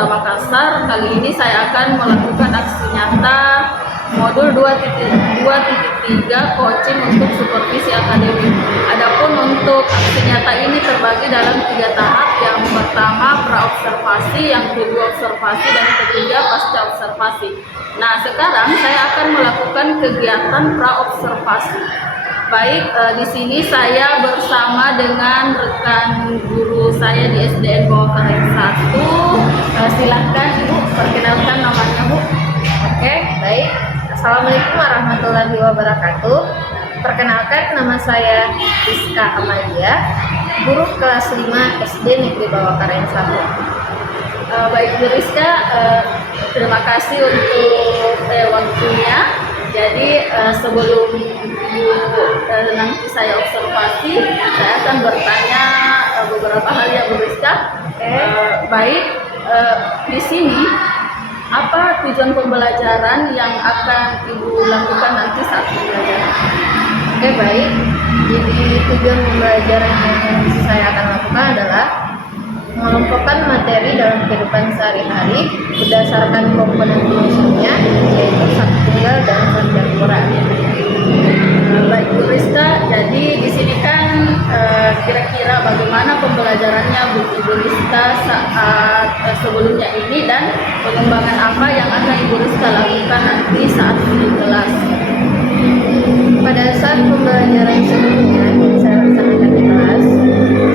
Kota Makassar. Kali ini saya akan melakukan aksi nyata modul 2.3 coaching untuk supervisi akademik. Adapun untuk aksi nyata ini terbagi dalam 3 tahap. Yang pertama pra-observasi, yang kedua observasi, dan yang ketiga pasca observasi. Nah, sekarang saya akan melakukan kegiatan pra-observasi. Baik, di sini saya bersama dengan rekan guru saya di SDN Bawah Karen 1. Silahkan Ibu, perkenalkan namanya Bu. Oke, baik. Assalamualaikum warahmatullahi wabarakatuh. Perkenalkan, nama saya Rizka Amalia, guru kelas 5 SD Negeri Bawah Karen 1. Baik Bu Rizka, terima kasih untuk waktunya. Jadi sebelum nanti saya observasi, saya akan bertanya beberapa hal ya Bu Rizka. Baik, di sini apa tujuan pembelajaran yang akan Ibu lakukan nanti saat pembelajaran? Oke, baik. Jadi tujuan pembelajaran yang saya akan lakukan adalah mengelompokkan materi dalam kehidupan sehari-hari berdasarkan komponen unsurnya, yaitu satu tunggal dan satu campuran. Baik Bu Rizka, jadi di sini kan kira-kira bagaimana pembelajarannya Ibu Rizka saat sebelumnya ini, dan pengembangan apa yang akan Ibu Rizka lakukan nanti saat di kelas? Pada saat pembelajaran sebelumnya yang saya laksanakan di kelas,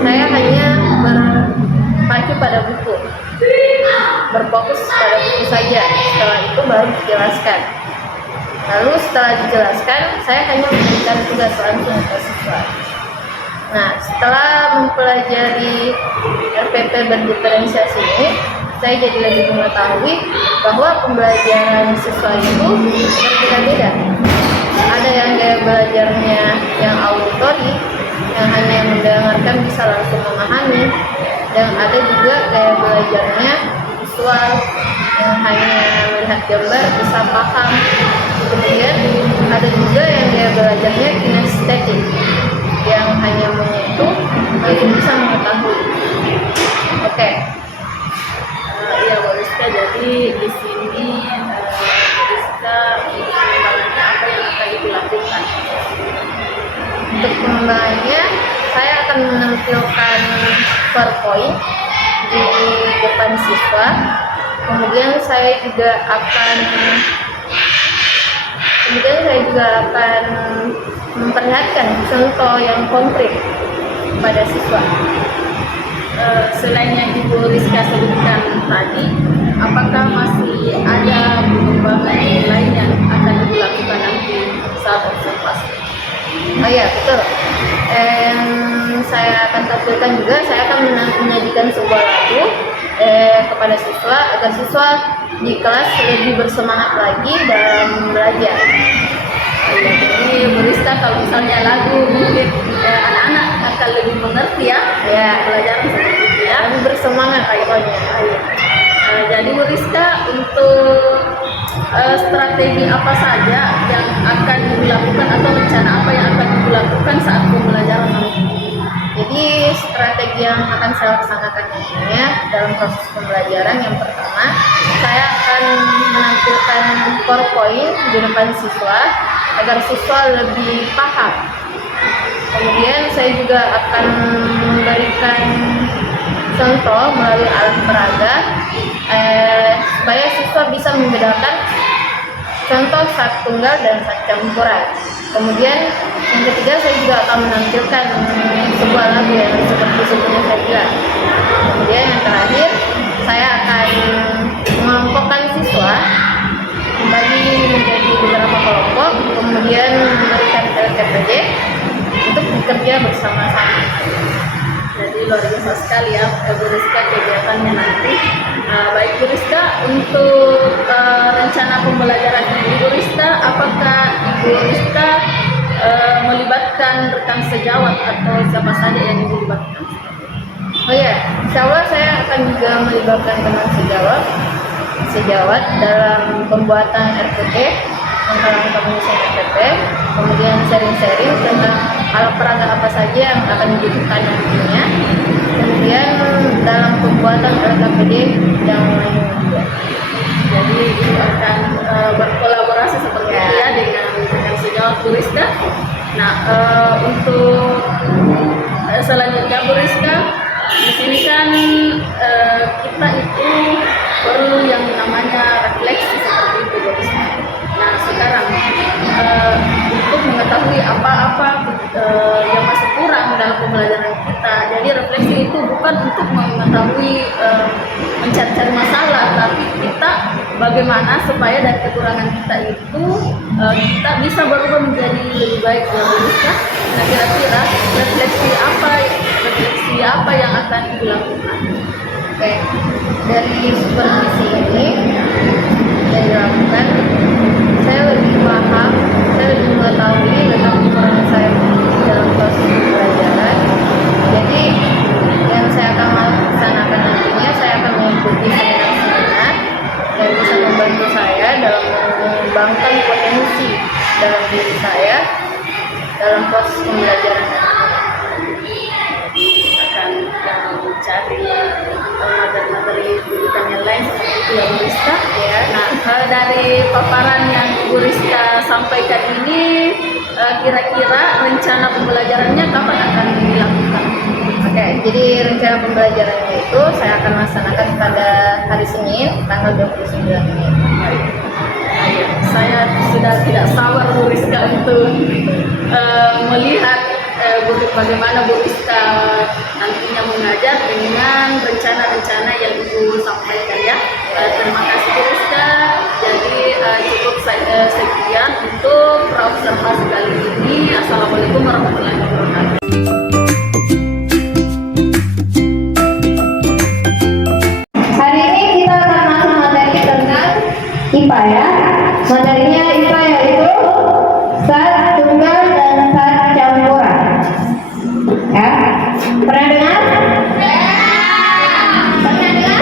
saya hanya berpacu pada buku, berfokus pada buku saja. Setelah itu baru dijelaskan. Lalu setelah dijelaskan, saya hanya memberikan tugas langsung ke siswa. Nah, setelah mempelajari RPP berdiferensiasi ini, saya jadi lebih mengetahui bahwa pembelajaran siswa itu berbeda-beda. Ada yang gaya belajarnya yang auditory, yang hanya mendengarkan bisa langsung memahami, dan ada juga gaya belajarnya visual, yang hanya melihat gambar bisa paham. Kemudian ada juga yang gaya belajarnya kinestetik, yang hanya menyentuh lalu bisa mengetahui. Oke. Ya Bu Rizka, jadi di sini Bu Rizka pengembangannya apa yang akan Ibu lakukan? Untuk pengembangannya, saya akan menampilkan PowerPoint di depan siswa. Kemudian saya juga akan memperlihatkan contoh yang konkret pada siswa. Selain yang Ibu Rizka sebutkan tadi, apakah masih ada pengembangan lain yang akan Ibu lakukan nanti saat observasi? Oh iya, betul. Saya akan tampilkan juga, saya akan menyajikan sebuah lagu kepada siswa agar siswa di kelas lebih bersemangat lagi dalam belajar. Ya, jadi Bu Rizka, kalau misalnya lagu mungkin anak-anak akan lebih mengerti ya pelajaran seperti itu ya. Lebih bersemangat pokoknya. Jadi Bu Rizka, untuk strategi apa saja yang akan dilakukan atau rencana apa yang akan dilakukan saat pembelajaran nanti? Jadi strategi yang akan saya laksanakan nantinya dalam proses pembelajaran, yang pertama saya akan menampilkan PowerPoint di depan siswa agar siswa lebih paham. Kemudian saya juga akan memberikan contoh melalui alat peraga supaya siswa bisa membedakan contoh satu tunggal dan satu campuran. Kemudian yang ketiga, saya juga akan menampilkan sebuah lagu yang seperti sebelumnya saya bilang. Kemudian yang terakhir, saya akan mengelompokkan siswa membagi menjadi beberapa kelompok, kemudian memberikan LKPD untuk bekerja bersama-sama. Jadi luar biasa sekali ya Bu Rizka kegiatannya nanti. Baik Bu Rizka, untuk rencana pembelajaran ini Bu Rizka, apakah Ibu Rizka melibatkan rekan sejawat atau siapa saja yang Ibu libatkan? Oh ya, insya Allah saya akan juga melibatkan teman sejawat dalam pembuatan RPP, langkah-langkah penyusunan RPP, kemudian sharing-sharing tentang alat peraga apa saja yang akan dibutuhkan nantinya, kemudian dalam pembuatan LKPD yang Untuk selanjutnya Bu Rizka, di sini kan kita itu perlu yang namanya refleksi seperti itu Bu Rizka. Nah sekarang untuk mengetahui apa-apa yang masih kurang dalam pembelajaran kita, jadi refleksi itu bukan untuk mengetahui mencari-cari masalah, tapi kita bagaimana supaya dari kekurangan kita itu kita bisa berubah menjadi lebih baik ya Bu Rizka. Nah kira-kira refleksi apa yang akan dilakukan? Oke, dari supervisi ini yang dilakukan, saya lebih paham, saya lebih mengetahui tentang kekurangan saya dalam proses pembelajaran. Jadi yang saya akan laksanakan nantinya, saya akan mengikuti seminar-seminar yang bisa membantu saya dalam mengembangkan potensi dalam diri saya dalam proses pembelajaran Akan mencari materi-materi pendidikan yang lain seperti itu ya Bu Rizka. ya. Nah, dari paparan yang Bu Rizka sampaikan ini, kira-kira rencana pembelajarannya kapan akan dilakukan? Oke, jadi rencana pembelajarannya itu saya akan laksanakan pada hari Senin tanggal 29 ini. Baik, saya sudah tidak sabar Bu Rizka untuk melihat bagaimana Bu Rizka nantinya mengajar dengan rencana-rencana yang Ibu sampaikan ya. Terima kasih Bu Rizka. Jadi cukup sekian untuk observasi kali ini. Assalamualaikum warahmatullahi wabarakatuh. Hari ini kita akan masuk materi tentang IPA ya. Materinya IPA yaitu sat tunggal dan sat campuran. Ya, pernah dengar? Pernah dengar?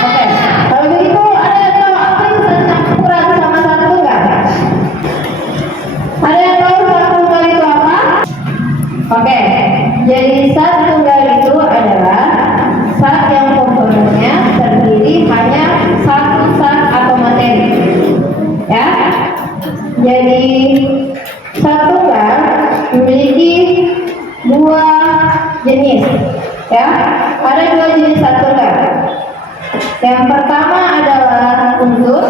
Oke, kalau begitu ada yang tahu apa itu sat campuran sama sat tunggal? Ada yang tahu sat tunggal itu apa? Oke, jadi sat tunggal itu adalah sat yang komponennya terdiri hanya satu sat atau materi. Ya, jadi sat tunggal memiliki dua jenis. Ya, ada dua jenis sat tunggal. Yang pertama adalah unsur,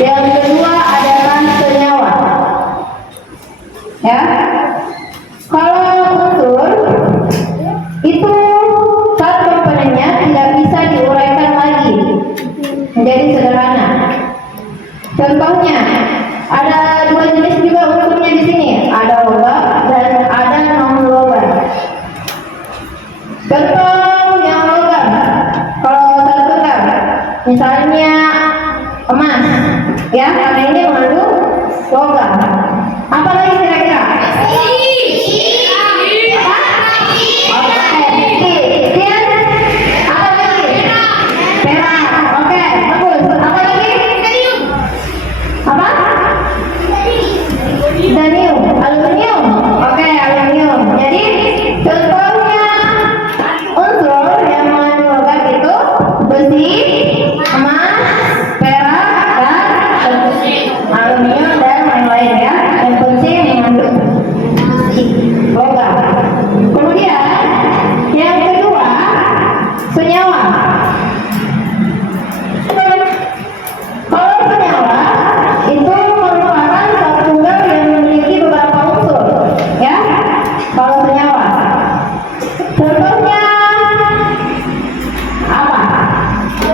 yang kedua adalah senyawa. Ya, kalau unsur itu sat komponennya tidak bisa diuraikan lagi menjadi sederhana. Contohnya ada dua jenis juga unsurnya di sini, ada logam dan ada non logam. Contoh yang logam, kalau sat tunggal, misalnya emas, ya karena ini mengandung logam. Apa lagi kira-kira? Aluminium. Oke, aluminium. Jadi contohnya unsur yang mengandung logam itu besi, emas, perak, dan aluminium dan lain-lain ya. Dan besi mengandung logam. Kemudian yang kedua senyawa. Kalau senyawa itu merupakan sat tunggal yang memiliki beberapa unsur, ya. Kalau senyawa, contohnya apa?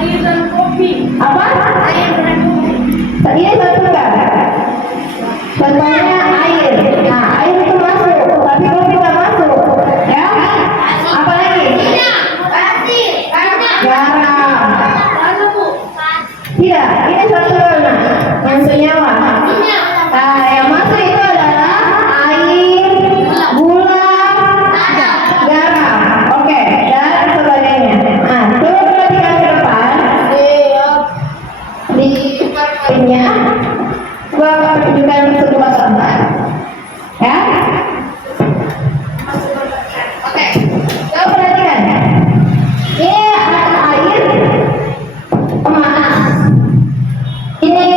Air dan kopi. Apa? Air dan kopi. Ini sat tunggal. Contohnya air. Nah, air itu masuk, tapi kopi nggak masuk, ya. Apa lagi? Garam. Tidak, ini sat tunggal yang senyawa. Nah, yang masuk itu adalah air, gula, garam, oke, dan sebagainya. Nah, coba perhatikan ke depan di poinnya. Gua akan tunjukkan sebuah gambar, ya. Oke, coba perhatikan. Ini ada air, emas. Ini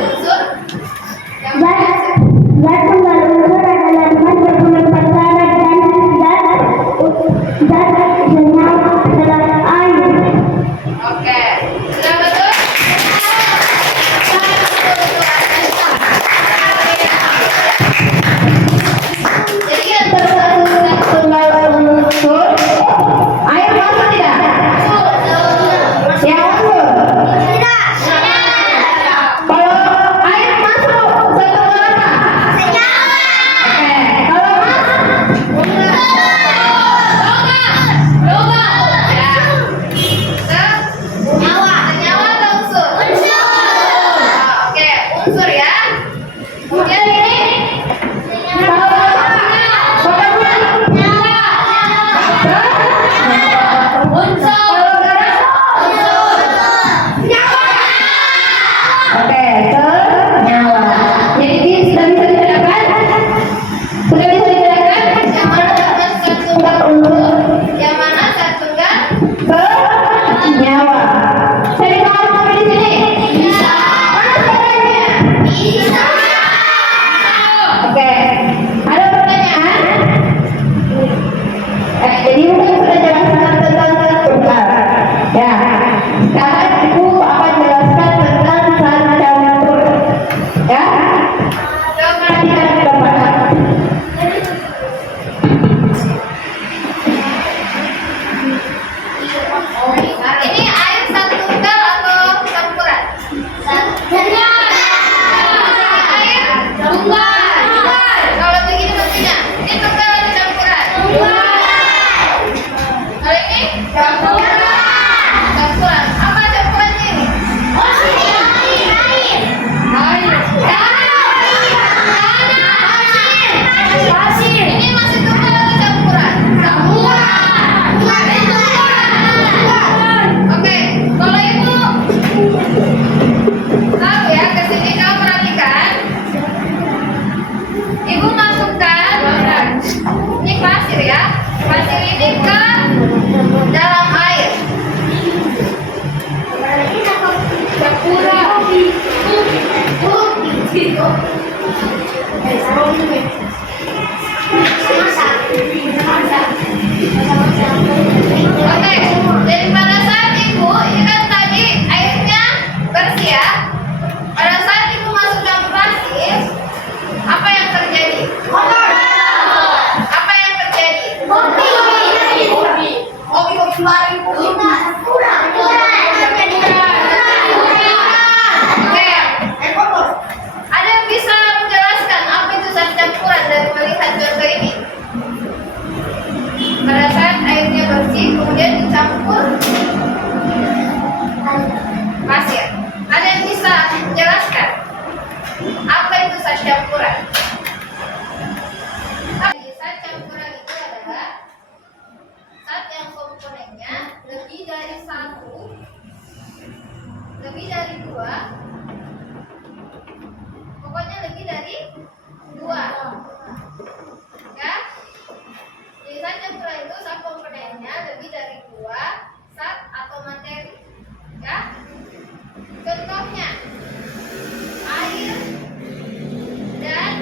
unsur yang Zat tunggal unsur adalah zat yang berpasangan dan zat senyawa adalah air. Oke, sudah betul? Jadi antara satu zat tunggal unsur, air masuk tidak? Yang unsur? Kalau air masuk, zat tunggal apa? Oke, kalau logam. Ya. Senyawa atau unsur? Oke, unsur ya. Kemudian ini kalau oke, senyawa. Jadi sudah bisa dibedakan? Sudah bisa dibedakan? Yang mana zat tunggal unsur? Yang mana zat tunggal senyawa? Saya ditahan sampai di sini? Bisa. Mana suaranya? Bisa. Oke, ada pertanyaan? Jadi mungkin sudah jelaskan tentang zat tunggal. Ya, sekarang ibu akan jelaskan tentang zat campur. Ya, coba perhatikan ke depan. Ini air zat tunggal atau campuran? Air tunggal. Kalau begini maksudnya, ini tunggal atau campuran? Kalau ini campuran. Campuran. Apa campurannya ini? Pasir. Ini masih tunggal atau campuran? Oke, kalau ibu tahu ya, kesini kamu perhatikan. Ibu masukkan ini pasir ya. Pasir ini ke dalam air. Oke, jadi pada saat ibu, ini kan tadi airnya bersih ya. Pada saat ibu masukkan pasir, apa yang terjadi? Apa yang terjadi? Oke, ada yang bisa menjelaskan apa itu zat campuran dari melihat contoh ini? Pada saat airnya bersih, kemudian dicampur pasir. Ada yang bisa menjelaskan apa itu zat campuran? Zat campuran itu adalah zat yang komponennya lebih dari satu, lebih dari dua, pokoknya lebih dari dua. Ya, jadi zat campuran itu zat komponennya lebih dari dua zat atau materi. Ya, contohnya air dan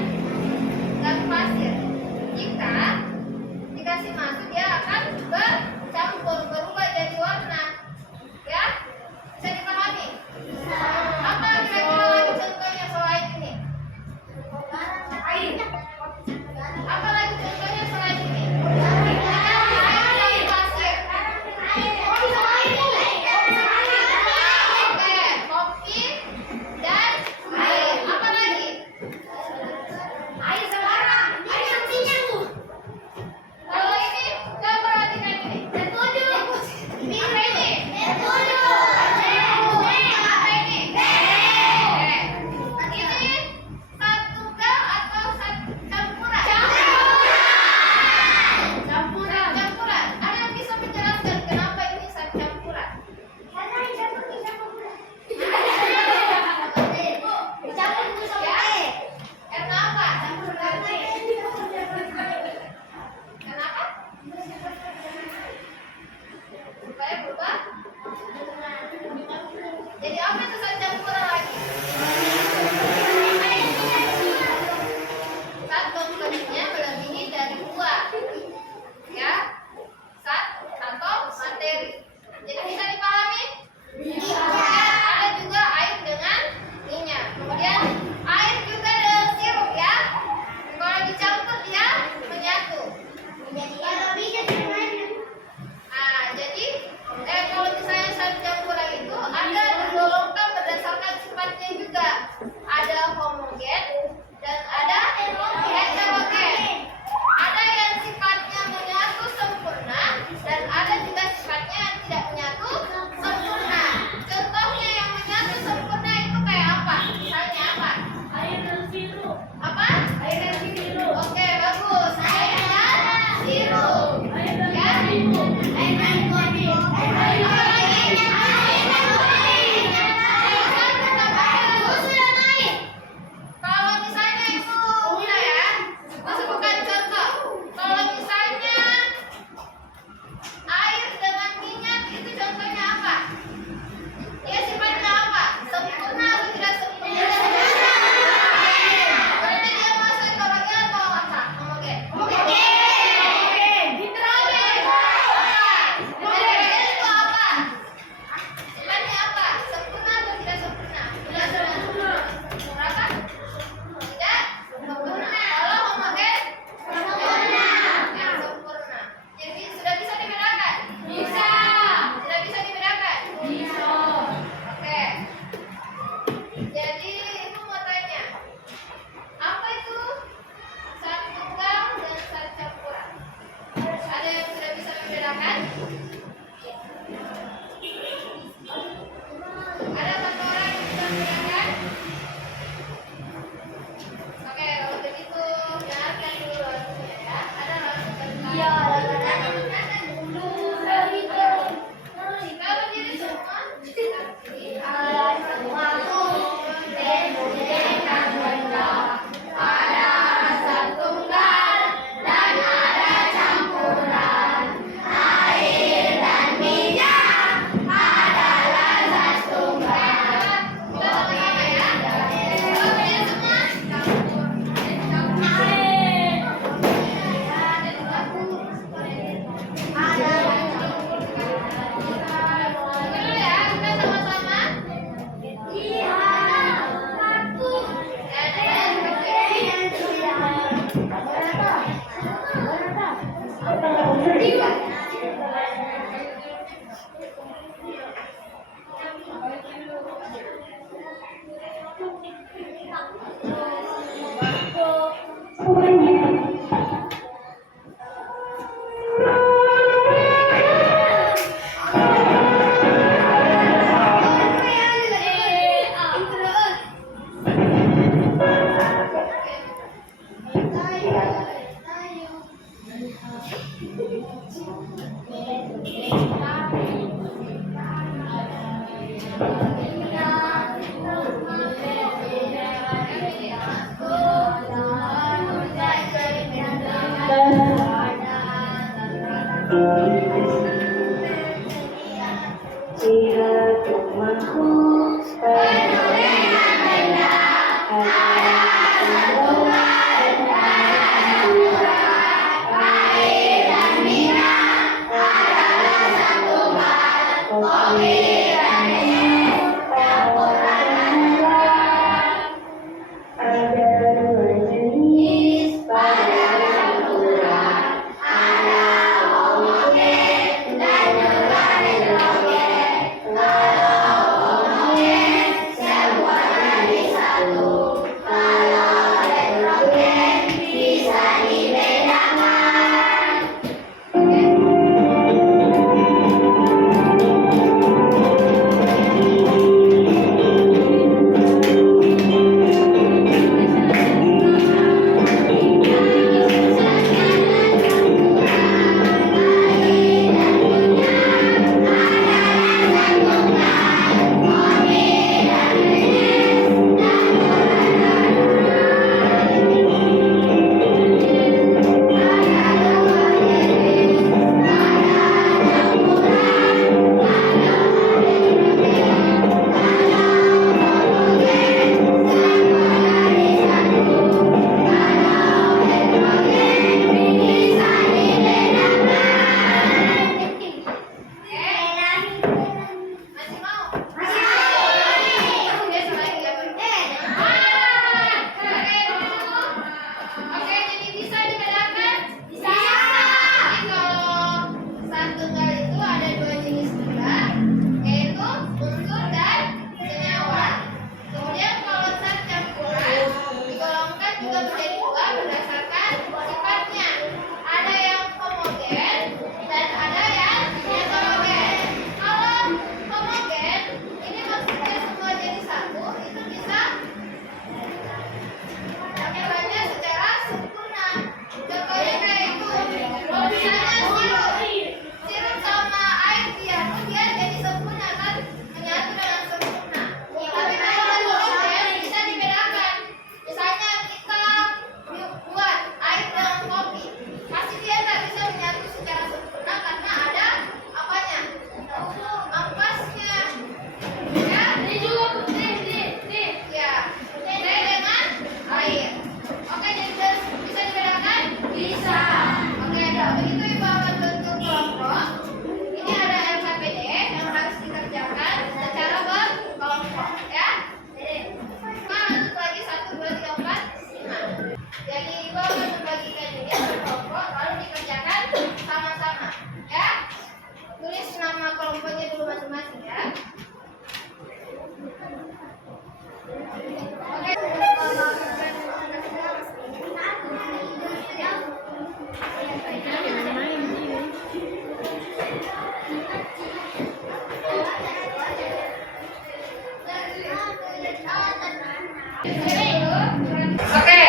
Oke,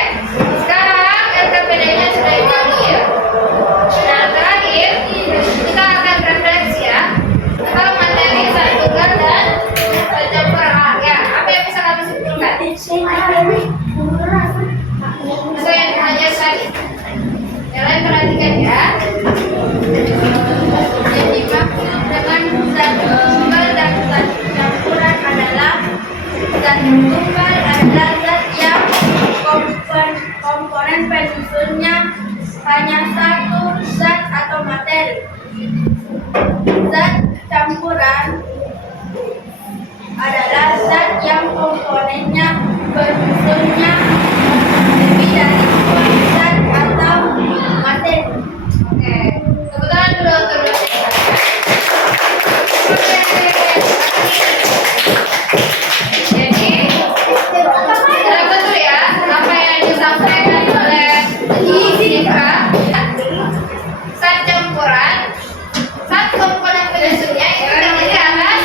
sekarang LKPD-nya sudah diambil. Nah, terakhir kita akan refleksi ya tentang materi satuan dan pencampuran. Ya, apa yang bisa kami simpulkan? Sesuai yang diajar tadi. Kalian perhatikan ya. Yang dimaksud dengan zat tunggal dan zat campuran adalah zat tunggal adalah zat yang komponen penyusunnya hanya satu zat atau materi. Zat campuran adalah zat yang komponennya penyusunnya lebih dari dua zat atau materi. Oke, tepuk tangan dulu untuk dosen. Jadi, sudah betul ya apa yang disampaikan oleh Jessica. Zat campuran, zat komponen penyusunnya itu terdiri atas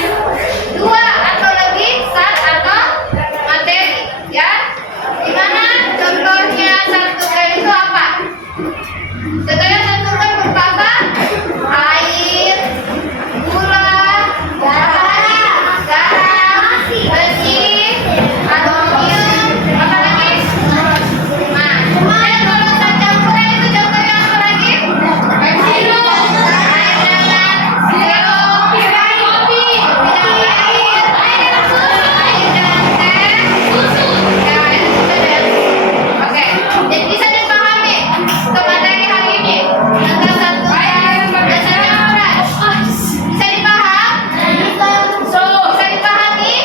dua atau lebih zat atau materi, ya. Dimana contohnya zat tunggal itu apa? Contohnya zat tunggal berupa apa? Air, gula, garam, besi, aluminium, apa lagi? Nah, kemudian kalau zat campuran itu contohnya apa lagi? Sirup, air dan kopi, minum air dan teh, susu. Ya, itu sudah. Oke, jadi bisa dipahami untuk materi hari ini tentang zat tunggal dan zat campuran. Bisa dipaham? Bisa dipahami?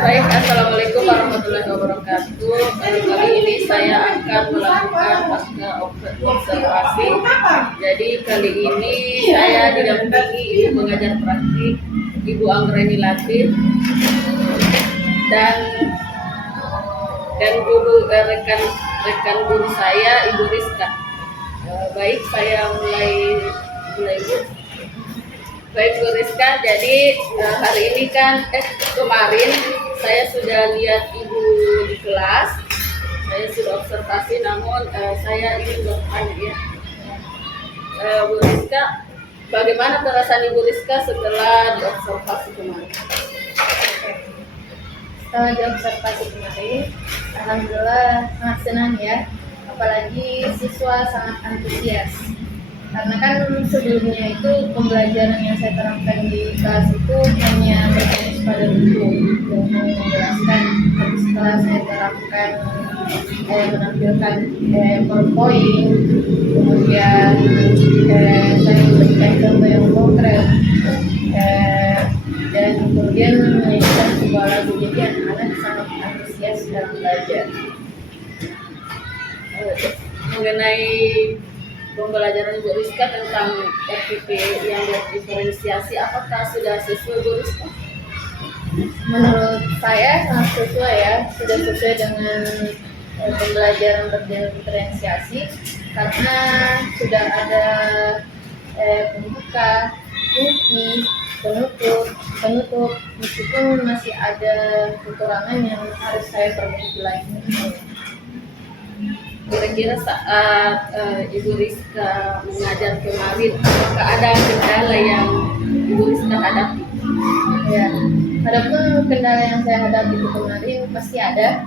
Baik, assalamualaikum warahmatullahi wabarakatuh. Kali ini saya akan melakukan pasca observasi. Jadi kali ini saya didampingi ibu pengajar praktik, Ibu Anggreni Latif, dan guru rekan guru saya Ibu Rizka. Baik, saya mulai Bu. Baik Bu Rizka, jadi hari ini kan kemarin saya sudah lihat Ibu di kelas, saya sudah observasi, namun saya ingin bertanya ya, Bu Rizka, bagaimana perasaan Ibu Rizka setelah diobservasi kemarin? Setelah diobservasi kemarin, alhamdulillah sangat senang ya, apalagi siswa sangat antusias. Karena kan sebelumnya itu pembelajaran yang saya terapkan di kelas itu hanya berfokus pada buku yang menjelaskan. Tapi setelah saya terapkan menampilkan PowerPoint, kemudian saya memberikan contoh yang konkret, dan kemudian menyanyikan sebuah lagu, jadi anak-anak sangat antusias dalam belajar. Mengenai pembelajaran Ibu Rizka tentang RPP yang diferensiasi, apakah sudah sesuai Bu Rizka? Menurut saya sangat sesuai ya, sudah sesuai dengan pembelajaran berdiferensiasi karena sudah ada pembuka, inti, penutup, meskipun masih ada kekurangan yang harus saya perbaiki lagi. Kira-kira saat Ibu Rizka mengajar kemarin, apakah ada kendala yang Ibu Rizka hadapi? Ya, adapun kendala yang saya hadapi itu kemarin pasti ada,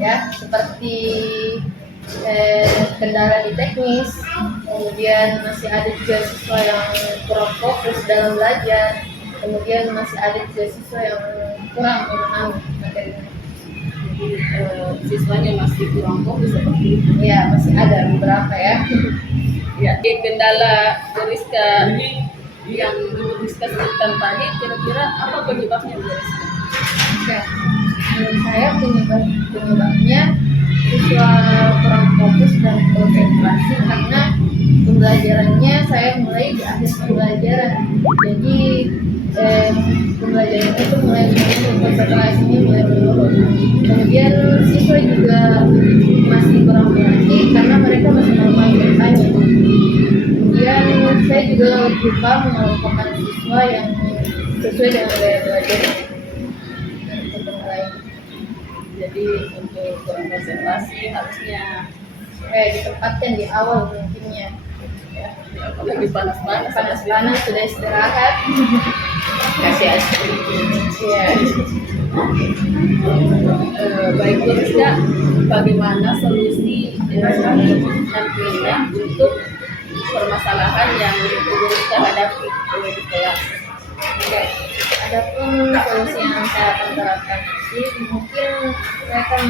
ya, seperti kendala di teknis, kemudian masih ada juga siswa yang kurang fokus dalam belajar, kemudian masih ada juga siswa yang kurang memahami materinya. Siswanya masih kurang fokus seperti itu. Ya, masih ada beberapa ya. Ya, di kendala Bu Rizka yang Ibu Rizka sebutkan tadi, kira-kira apa penyebabnya Bu Rizka? Oke, menurut saya penyebabnya siswa kurang fokus dan konsentrasi karena pembelajarannya saya mulai di akhir pembelajaran. Jadi pembelajaran itu mulai menurun, konsentrasinya mulai menurun. Kemudian siswa juga masih kurang mengerti karena mereka masih normal bertanya. Kemudian saya juga lupa mengelompokkan siswa yang sesuai dengan gaya belajar untuk lain. Jadi untuk kurang konsentrasi harusnya Ditempatkan di awal mungkinnya. Ya. apalagi panas-panas Panas-panas sudah istirahat. kasih es krim. Ya. Baik Bu Rizka, bagaimana solusi nantinya untuk permasalahan yang Bu Rizka hadapi di kelas? Oke. Adapun solusi yang saya akan terapkan sih, mungkin saya akan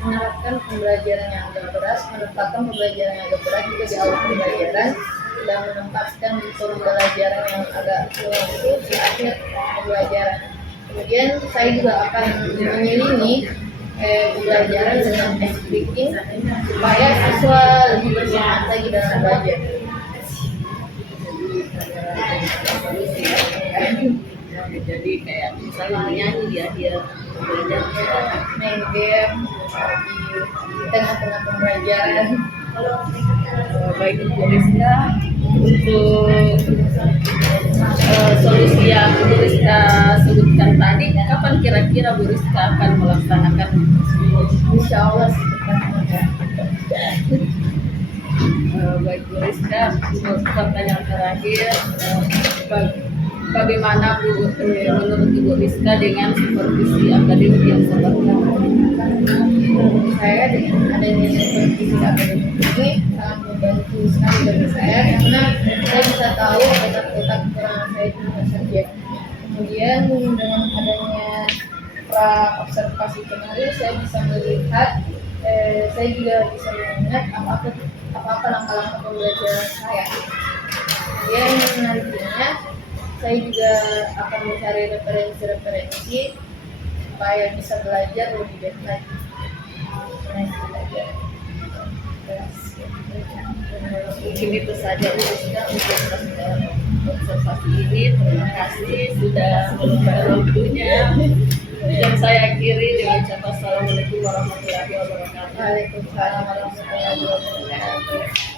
menerapkan pembelajaran yang agak berat, menempatkan pembelajaran yang agak berat juga di awal pembelajaran, dan menempatkan pembelajaran yang agak sulit itu di akhir pembelajaran. Kemudian saya juga akan menyelingi pembelajaran dengan speaking supaya siswa lebih bersemangat lagi dalam belajar. Jadi kayak misalnya nyanyi di akhir pembelajaran, Main game di tengah-tengah pembelajaran. baik Bu Rizka, untuk solusi yang Bu Rizka sebutkan tadi, kapan kira-kira Bu Rizka akan melaksanakan? Insya Allah secepatnya. Baik Bu Rizka, untuk pertanyaan terakhir, bagaimana menurut Ibu Rizka dengan supervisi akademik yang sebelumnya? Menurut saya dengan adanya supervisi akademik ini sangat membantu sekali bagi saya karena saya bisa tahu petak-petak kekurangan saya di mana saja. Kemudian dengan adanya pra observasi kemarin saya bisa melihat, saya juga bisa mengingat apa langkah-langkah pembelajaran saya. Kemudian nantinya saya juga akan mencari referensi supaya bisa belajar lebih baik lagi. Mungkin itu saja Bu Rizka untuk observasi ini. Terima kasih sudah meluangkan waktunya. Dan saya akhiri dengan ucapan assalamualaikum warahmatullahi wabarakatuh. Waalaikumsalam warahmatullahi wabarakatuh.